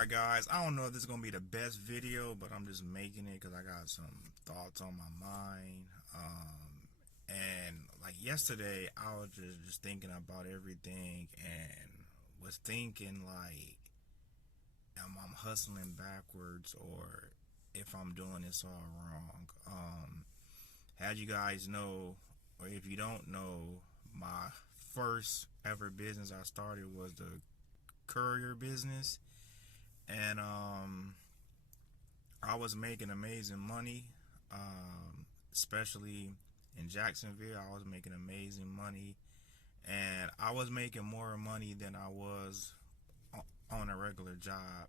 Alright guys, I don't know if this is going to be the best video, but I'm just making it because I got some thoughts on my mind. And like yesterday, I was just thinking about everything and was thinking like, am I hustling backwards or if I'm doing this all wrong? Had you guys know, or if you don't know, my first ever business I started was the courier business. And I was making amazing money, especially in Jacksonville. I was making amazing money, and I was making more money than I was on a regular job.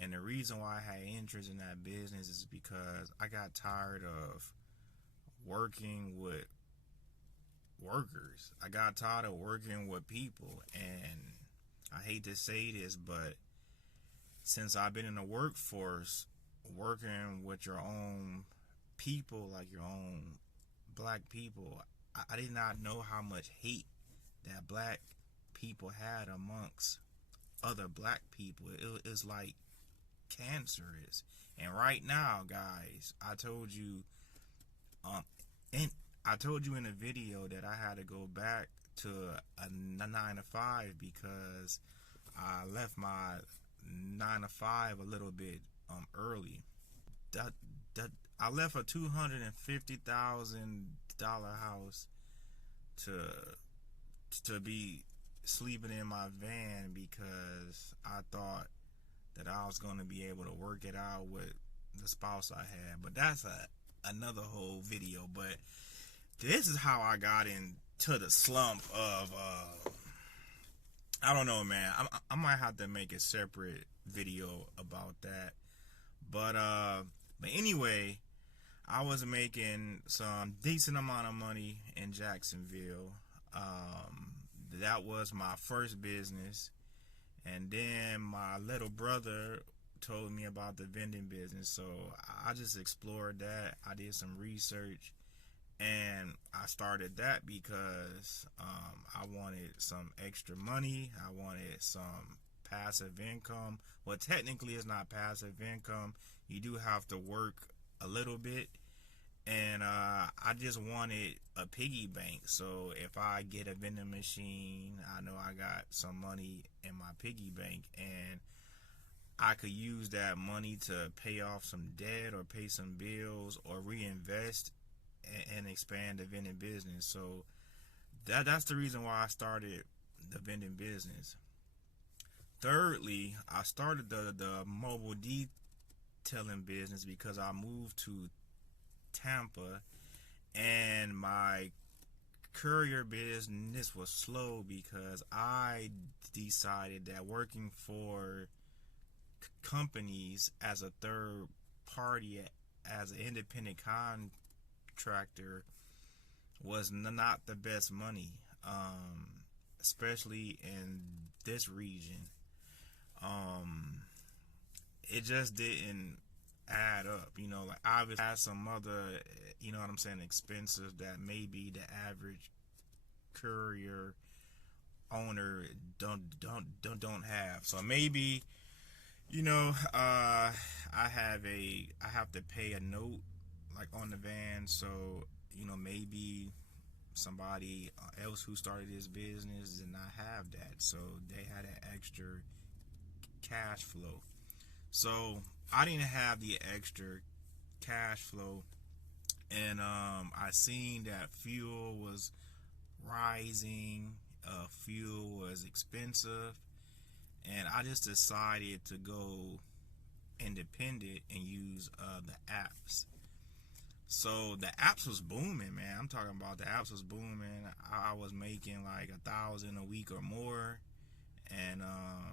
And the reason why I had interest in that business is because I got tired of working with workers. I got tired of working with people, and I hate to say this, but since I've been in the workforce, working with your own people, like your own black people, I did not know how much hate that black people had amongst other black people. It's like cancerous. And right now, guys, um, I told you in the video that I had to go back to a 9 to 5 because I left my 9 to 5 a little bit early. I left a $250,000 house to be sleeping in my van because I thought that I was going to be able to work it out with the spouse I had. But that's another whole video. But this is how I got into the slump of I don't know, man. I might have to make a separate video about that. But anyway, I was making some decent amount of money in Jacksonville. That was my first business. And then my little brother told me about the vending business. So I just explored that. I did some research. And I started that because I wanted some extra money. I wanted some passive income. Well, technically it's not passive income. You do have to work a little bit. And I just wanted a piggy bank. So if I get a vending machine, I know I got some money in my piggy bank. And I could use that money to pay off some debt or pay some bills or reinvest and expand the vending business. So that's the reason why I started the vending business. Thirdly, I started the mobile detailing business because I moved to Tampa and my courier business was slow because I decided that working for companies as a third party, as an independent contractor, was not the best money, especially in this region. It just didn't add up, like obviously I had some other, what I'm saying, expenses that maybe the average courier owner don't have. So maybe, I have to pay a note like on the van. So, maybe somebody else who started this business did not have that. So they had an extra cash flow. So I didn't have the extra cash flow. And I seen that fuel was rising. Fuel was expensive. And I just decided to go independent and use the apps. So the apps was booming, man. I'm talking about the apps was booming. I was making like 1,000 a week or more, and I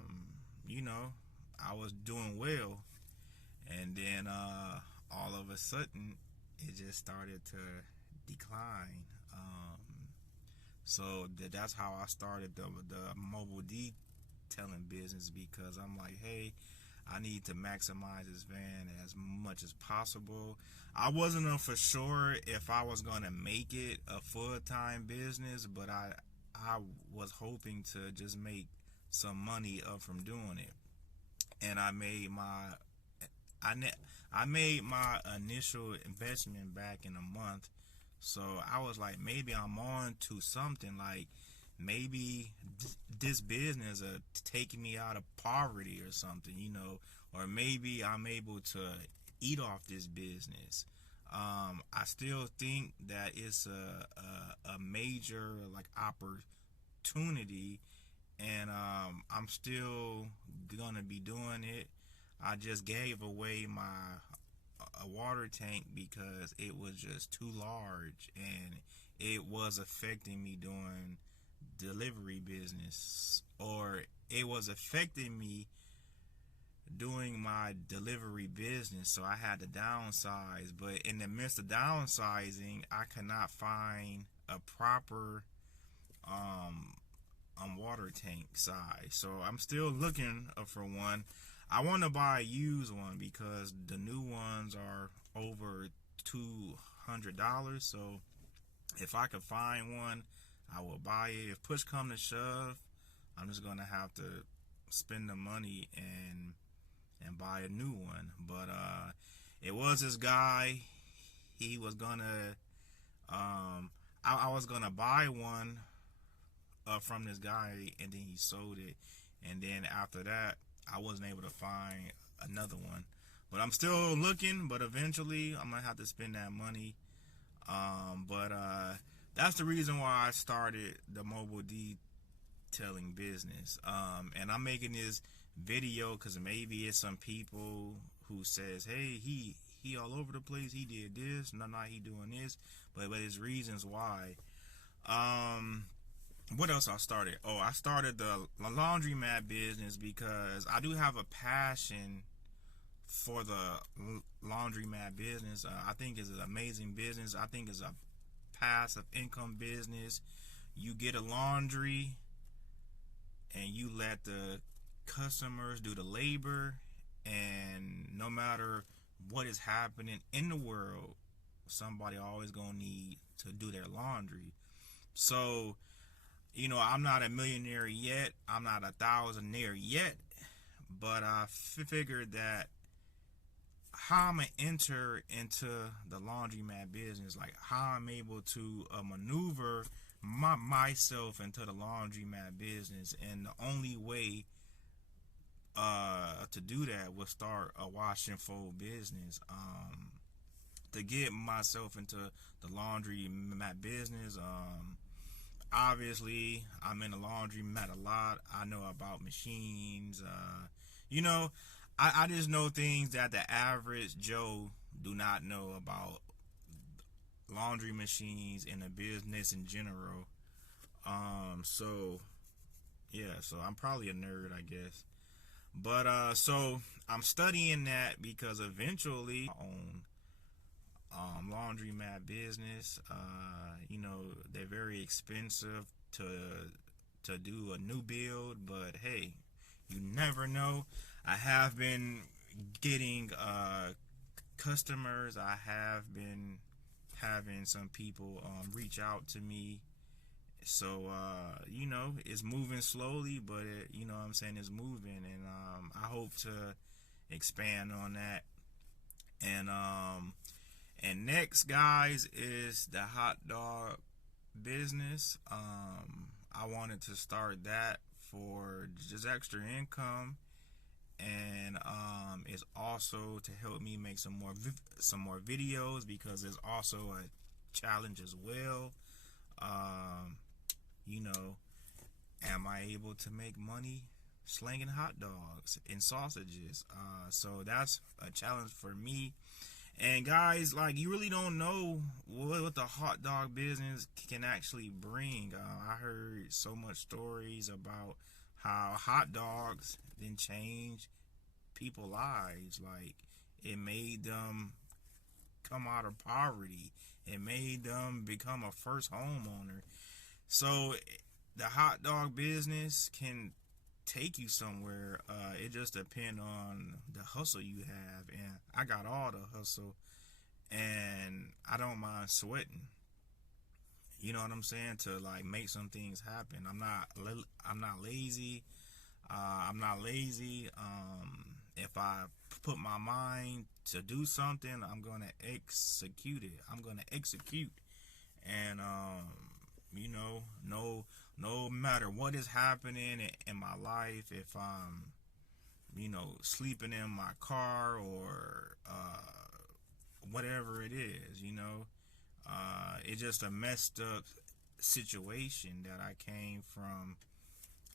was doing well. And then all of a sudden, it just started to decline. So that's how I started the mobile detailing business, because I'm like, hey, I need to maximize this van as much as possible. I wasn't for sure if I was gonna make it a full-time business, but I was hoping to just make some money up from doing it. and I ne- I made my initial investment back in a month. So I was like, maybe I'm on to something. Like maybe this business taking me out of poverty or something, or maybe I'm able to eat off this business. I still think that it's a major like opportunity, and I'm still gonna be doing it. I just gave away my a water tank because it was just too large and it was affecting me doing delivery business, or it was affecting me doing my delivery business, so I had to downsize. But in the midst of downsizing, I could not find a proper um water tank size, so I'm still looking for one. I want to buy a used one because the new ones are over $200. So if I could find one, I will buy it. If push come to shove, I'm just gonna have to spend the money and buy a new one. But it was this guy. He was gonna I was gonna buy one from this guy, and then he sold it, and then after that I wasn't able to find another one. But I'm still looking, but eventually I'm gonna have to spend that money. But that's the reason why I started the mobile detailing business. And I'm making this video because maybe it's some people who says, hey, he all over the place, he did this, no, he doing this, but it's reasons why. What else I started? Oh, I started the laundromat business because I do have a passion for the laundromat business. I think it's an amazing business. I think it's a passive income business. You get a laundry and you let the customers do the labor, and no matter what is happening in the world, somebody always gonna need to do their laundry. So I'm not a millionaire yet, I'm not a thousandaire yet, but I figured that how I'm gonna enter into the laundromat business, like how I'm able to maneuver myself into the laundromat business, and the only way to do that was start a wash and fold business. To get myself into the laundromat business, obviously I'm in the laundromat a lot. I know about machines. You know, I just know things that the average Joe do not know about laundry machines and the business in general. So yeah, so I'm probably a nerd, I guess. But so I'm studying that because eventually I own laundromat business. They're very expensive to do a new build, but hey, you never know. I have been getting customers. I have been having some people reach out to me. So it's moving slowly, but what I'm saying, it's moving, and I hope to expand on that. And next, guys, is the hot dog business. I wanted to start that for just extra income, and it's also to help me make some more videos, because it's also a challenge as well. You know, am I able to make money slanging hot dogs and sausages? So that's a challenge for me. And guys, like, you really don't know what the hot dog business can actually bring. I heard so much stories about how hot dogs then change people's lives. Like, it made them come out of poverty. It made them become a first homeowner. So the hot dog business can take you somewhere. It just depends on the hustle you have, and I got all the hustle, and I don't mind sweating. You know what I'm saying? To like make some things happen. I'm not lazy. I'm not lazy. if I put my mind to do something, I'm gonna execute it. I'm gonna execute, and you know, no matter what is happening in my life, if I'm, you know, sleeping in my car or whatever it is, you know, it's just a messed up situation that I came from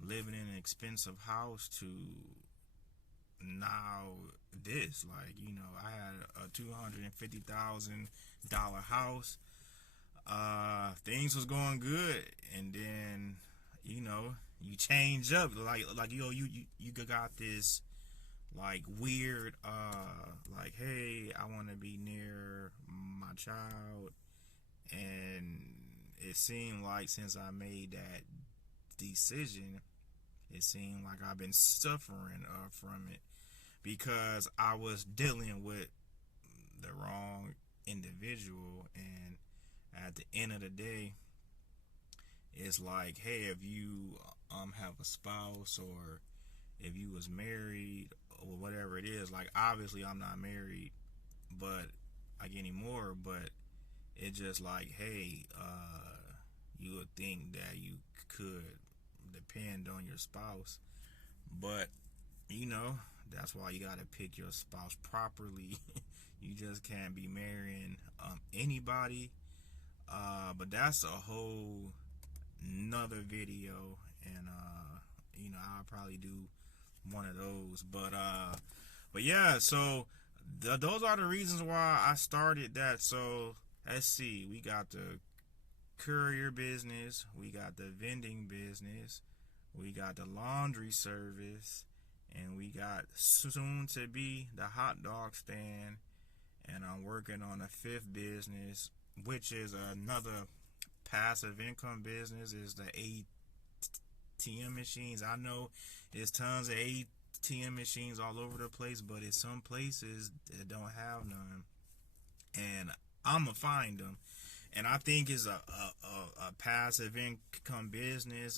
living in an expensive house to now this. Like, you know, I had a $250,000 house. Things was going good, and then, you know, you change up. Like you got this like weird like, hey, I want to be near my child, and it seemed like since I made that decision, it seemed like I've been suffering from it because I was dealing with the wrong individual. And at the end of the day, it's like, hey, if you have a spouse, or if you was married, or whatever it is, like, obviously I'm not married, but like anymore, but it's just like, hey, you would think that you could depend on your spouse, but you know, that's why you gotta pick your spouse properly. You just can't be marrying anybody. But that's a whole another video, and you know, I'll probably do one of those. But yeah, so those are the reasons why I started that. So let's see, we got the courier business, we got the vending business, we got the laundry service, and we got soon to be the hot dog stand. And I'm working on a fifth business, which is another passive income business, is the ATM machines. I know there's tons of ATM machines all over the place, but in some places that don't have none, and I'm gonna find them. And I think it's a passive income business.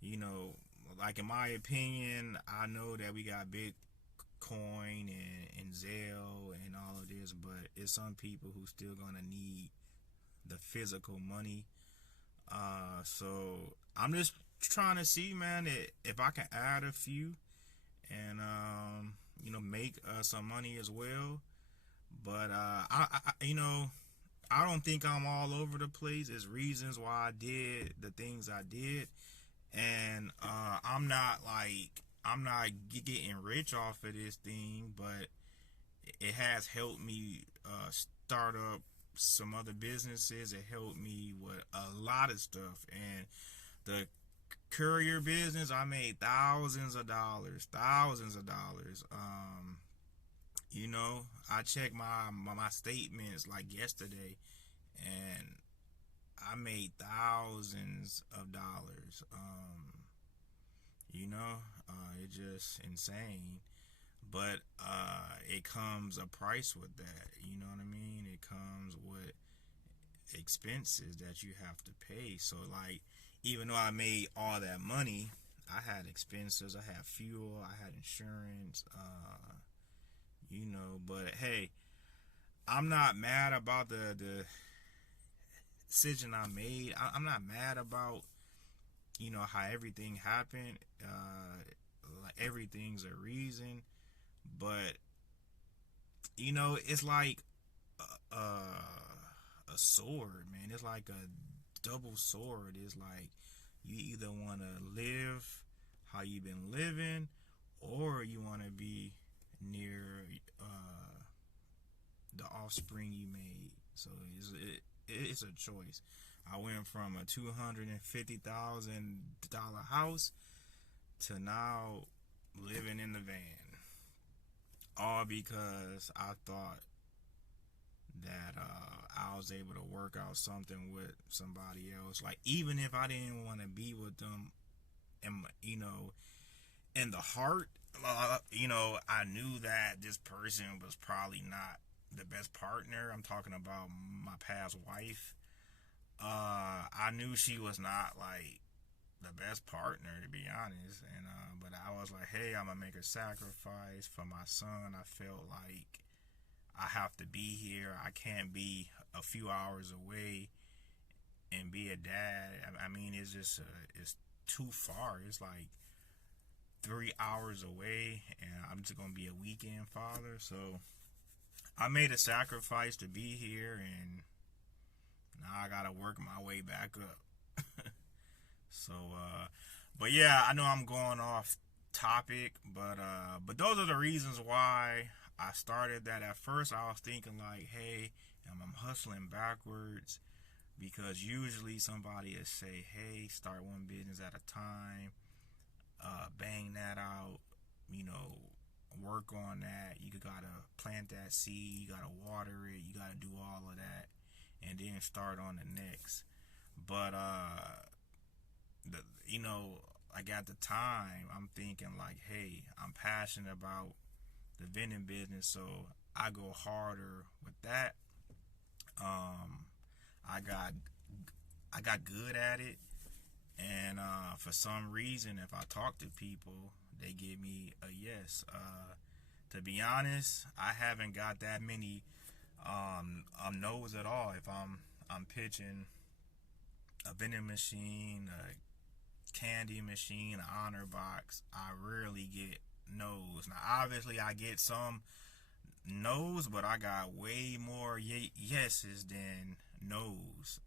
You know, like, in my opinion, I know that we got Bitcoin and Zelle and all of this, but it's some people who still gonna need the physical money. So I'm just trying to see, man, if I can add a few, and you know, make some money as well. But you know, I don't think I'm all over the place. There's reasons why I did the things I did, and I'm not getting rich off of this thing, but it has helped me start up some other businesses. It helped me with a lot of stuff. And the courier business, I made thousands of dollars. You know, I checked my statements like yesterday, and I made thousands of dollars. You know, it's just insane. But it comes a price with that. You know what I mean? It comes with expenses that you have to pay. So, like, even though I made all that money, I had expenses. I had fuel. I had insurance. You know, but hey, I'm not mad about the decision I made. I'm not mad about, you know, how everything happened. Like, everything's a reason, but you know, it's like a sword, man. It's like a double sword. It's like, you either want to live how you've been living, or you want to be near the offspring you made. So it's a choice. I went from a $250,000 house to now living in the van, all because I thought that I was able to work out something with somebody else. Like, even if I didn't want to be with them, and you know, in the heart, you know, I knew that this person was probably not the best partner. I'm talking about my past wife. I knew she was not, like, the best partner, to be honest. And but I was like, hey, I'm gonna make a sacrifice for my son. I felt like I have to be here. I can't be a few hours away and be a dad. I mean, it's just it's too far. It's like 3 hours away, and I'm just gonna be a weekend father. So I made a sacrifice to be here, and now I gotta work my way back up. So, but yeah, I know I'm going off topic, but those are the reasons why I started that. At first, I was thinking like, hey, I'm hustling backwards, because usually somebody will say, hey, start one business at a time, bang that out, you know, work on that. You gotta plant that seed, you gotta water it, you gotta do all of that, and then start on the next. But you know, like at the time, I'm thinking like, hey, I'm passionate about the vending business, so I go harder with that. Um, I got good at it, and for some reason, if I talk to people, they give me a yes. To be honest, I haven't got that many no's at all. If I'm pitching a vending machine, a candy machine, an honor box, I rarely get no's. Now, obviously, I get some no's, but I got way more yeses than no's.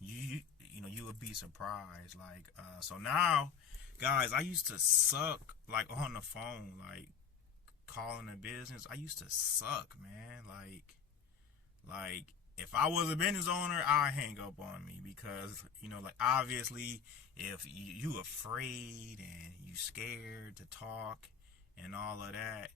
You know, you would be surprised. Like, so now, guys, I used to suck like on the phone, like calling a business. I used to suck, man. Like if I was a business owner, I'd hang up on me, because you know, like obviously, if you afraid and you scared to talk and all of that,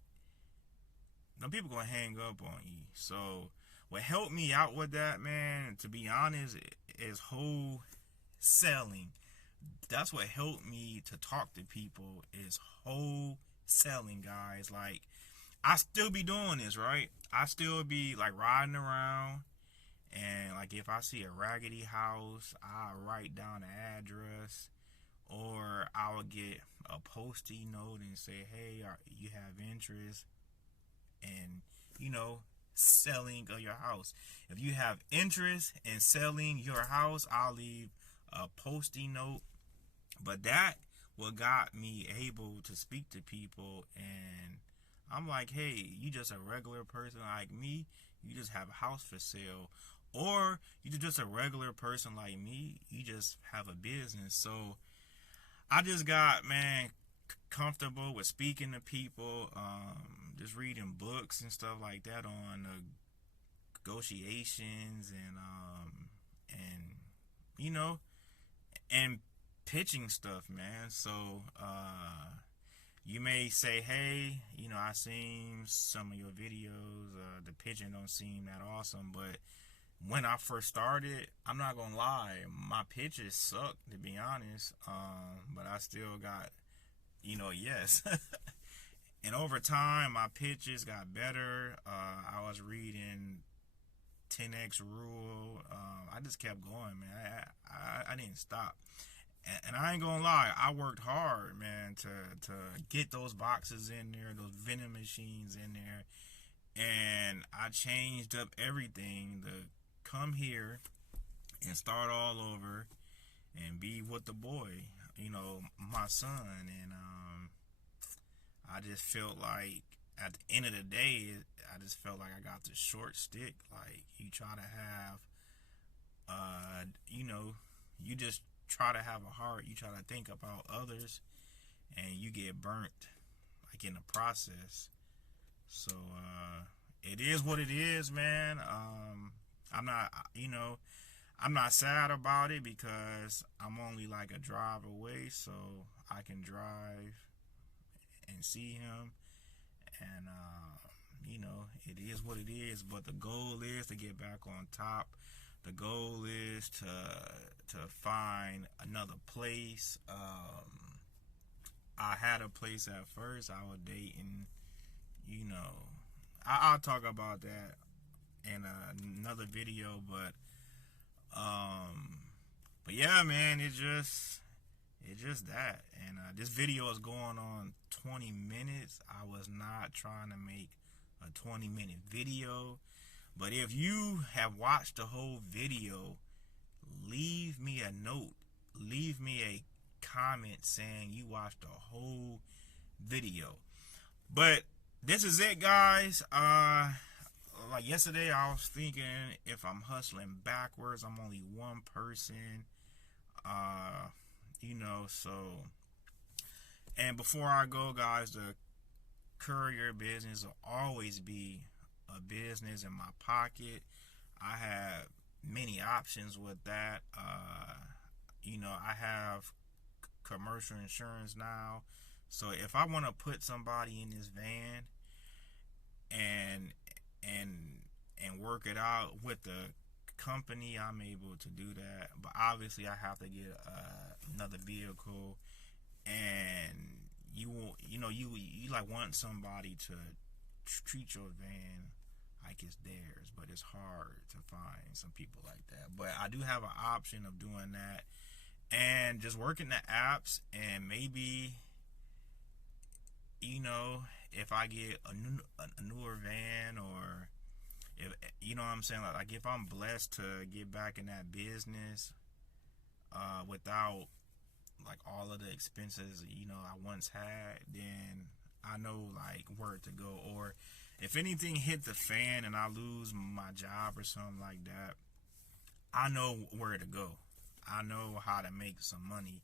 them people gonna hang up on you. So what helped me out with that, man, to be honest, is wholesaling. That's what helped me to talk to people, is wholesaling, guys. Like, I still be doing this, right? I still be like riding around, and like if I see a raggedy house, I'll write down the address, or I will get a postie note and say, hey, you have interest in, you know, selling of your house. If you have interest in selling your house, I'll leave a postie note. But that what got me able to speak to people, and I'm like, hey, you just a regular person like me. You just have a house for sale, or you just a regular person like me. You just have a business. So I just got, man, comfortable with speaking to people, just reading books and stuff like that on negotiations, and you know, and pitching stuff, man. So you may say, hey, you know, I seen some of your videos, the pitching don't seem that awesome, but when I first started, I'm not gonna lie, my pitches sucked, to be honest, but I still got, you know, yes. And over time, my pitches got better. I was reading 10X Rule. I just kept going, man. I didn't stop. And I ain't gonna lie, I worked hard, man, to get those boxes in there, those vending machines in there. And I changed up everything to come here and start all over and be with the boy, you know, my son. And I just felt like at the end of the day, I just felt like I got the short stick. Like, you try to have, you know, you just try to have a heart, you try to think about others, and you get burnt, like, in the process. So, it is what it is, man. I'm not, you know, I'm not sad about it, because I'm only like a drive away, so I can drive and see him, and you know, it is what it is. But the goal is to get back on top. The goal is to find another place. I had a place at first. I was dating, you know. I'll talk about that in another video, but yeah, man, it just, It's just that. And this video is going on 20 minutes. I was not trying to make a 20-minute video. But if you have watched the whole video, leave me a note. Leave me a comment saying you watched the whole video. But this is it, guys. Like yesterday, I was thinking if I'm hustling backwards, I'm only one person. So. And before I go, guys, the courier business will always be a business in my pocket. I have many options with that. I have commercial insurance now. So if I want to put somebody in this van and work it out with the company, I'm able to do that. But obviously I have to get another vehicle, and you like want somebody to treat your van like it's theirs, but it's hard to find some people like that. But I do have an option of doing that and just working the apps, and maybe if I get a newer van, or if what I'm saying, like if I'm blessed to get back in that business without like all of the expenses I once had, then I know like where to go. Or if anything hit the fan and I lose my job or something like that, I know where to go. I know how to make some money.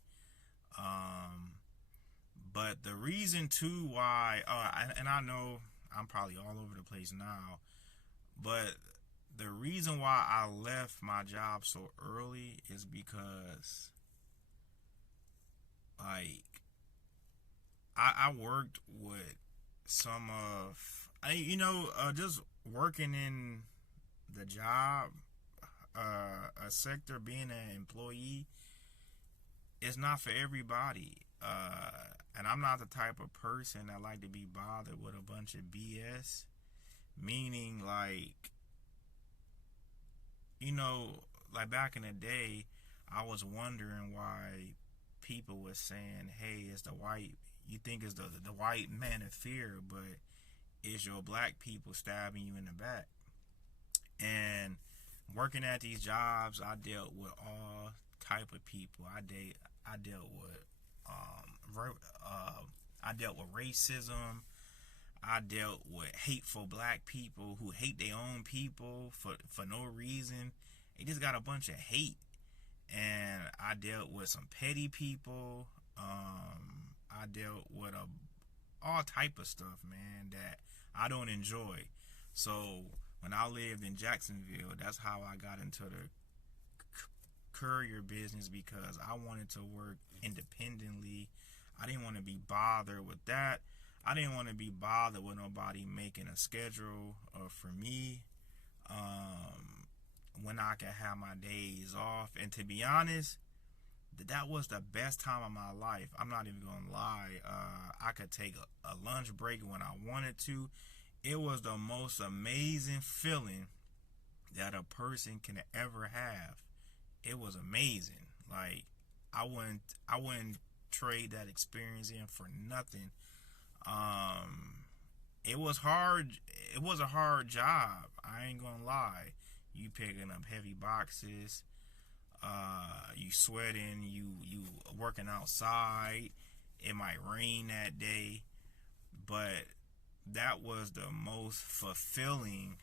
But the reason too why, and I know I'm probably all over the place now, but the reason why I left my job so early is because, like, I worked with some of, just working in the job, a sector, being an employee, it's not for everybody. And I'm not the type of person that like to be bothered with a bunch of BS. Meaning, like, like back in the day, I was wondering why people were saying, hey, it's the white, you think it's the white man of fear, but it's your black people stabbing you in the back. And working at these jobs, I dealt with all type of people. I dealt with racism. I dealt with hateful black people who hate their own people for no reason. They just got a bunch of hate. And I dealt with some petty people. I dealt with all type of stuff, man, that I don't enjoy. So when I lived in Jacksonville, that's how I got into the courier business, because I wanted to work independently. I didn't want to be bothered with that. I didn't want to be bothered with nobody making a schedule for me when I could have my days off. And to be honest, that was the best time of my life. I'm not even gonna lie. I could take a lunch break when I wanted to. It was the most amazing feeling that a person can ever have. It was amazing. Like, I wouldn't trade that experience in for nothing. It was hard. It was a hard job. I ain't gonna lie. You picking up heavy boxes. You sweating. You working outside. It might rain that day, but that was the most fulfilling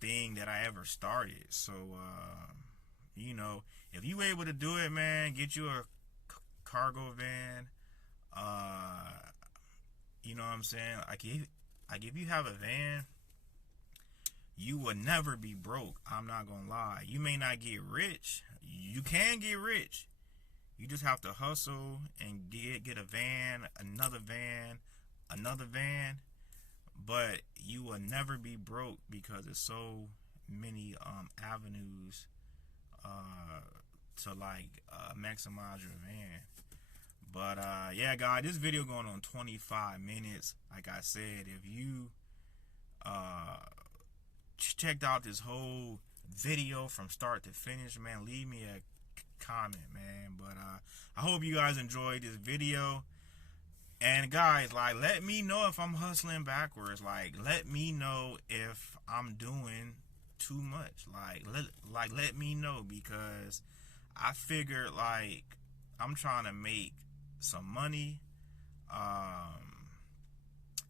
thing that I ever started. So if you able to do it, man, get you a cargo van. You know what I'm saying? Like if you have a van, you will never be broke. I'm not gonna lie. You may not get rich. You can get rich. You just have to hustle and get a van, another van, another van. But you will never be broke, because there's so many avenues to maximize your van. But yeah, guys, this video going on 25 minutes. Like I said, if you checked out this whole video from start to finish, man, leave me a comment, man. But I hope you guys enjoyed this video. And guys, like, let me know if I'm hustling backwards. Like, let me know if I'm doing too much. Let me know, because I figured, like, I'm trying to make some money.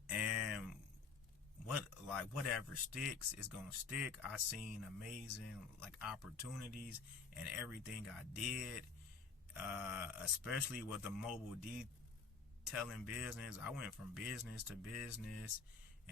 And whatever sticks is gonna stick. I seen amazing, like, opportunities and everything I did, especially with the mobile detailing business. I went from business to business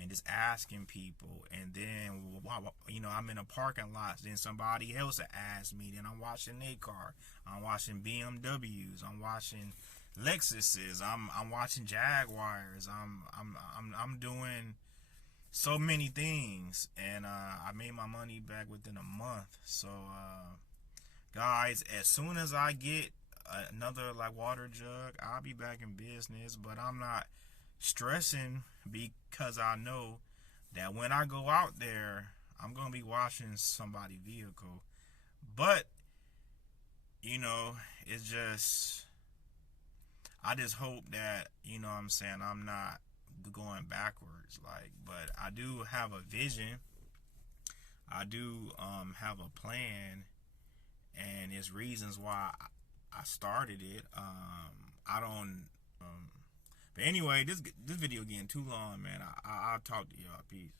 and just asking people, and then, you know, I'm in a parking lot, then somebody else asked me, then I'm watching their car, I'm watching BMWs, I'm watching Lexuses, I'm watching Jaguars, I'm doing so many things, and I made my money back within a month. So guys, as soon as I get another, like, water jug, I'll be back in business. But I'm not stressing, because I know that when I go out there, I'm gonna be washing somebody's vehicle. But, you know, it's just, I just hope that, you know what I'm saying, I'm not going backwards. Like, but I do have a vision. I do have a plan, and it's reasons why I started it. I don't. But anyway, this video getting too long, man. I'll talk to y'all. Peace.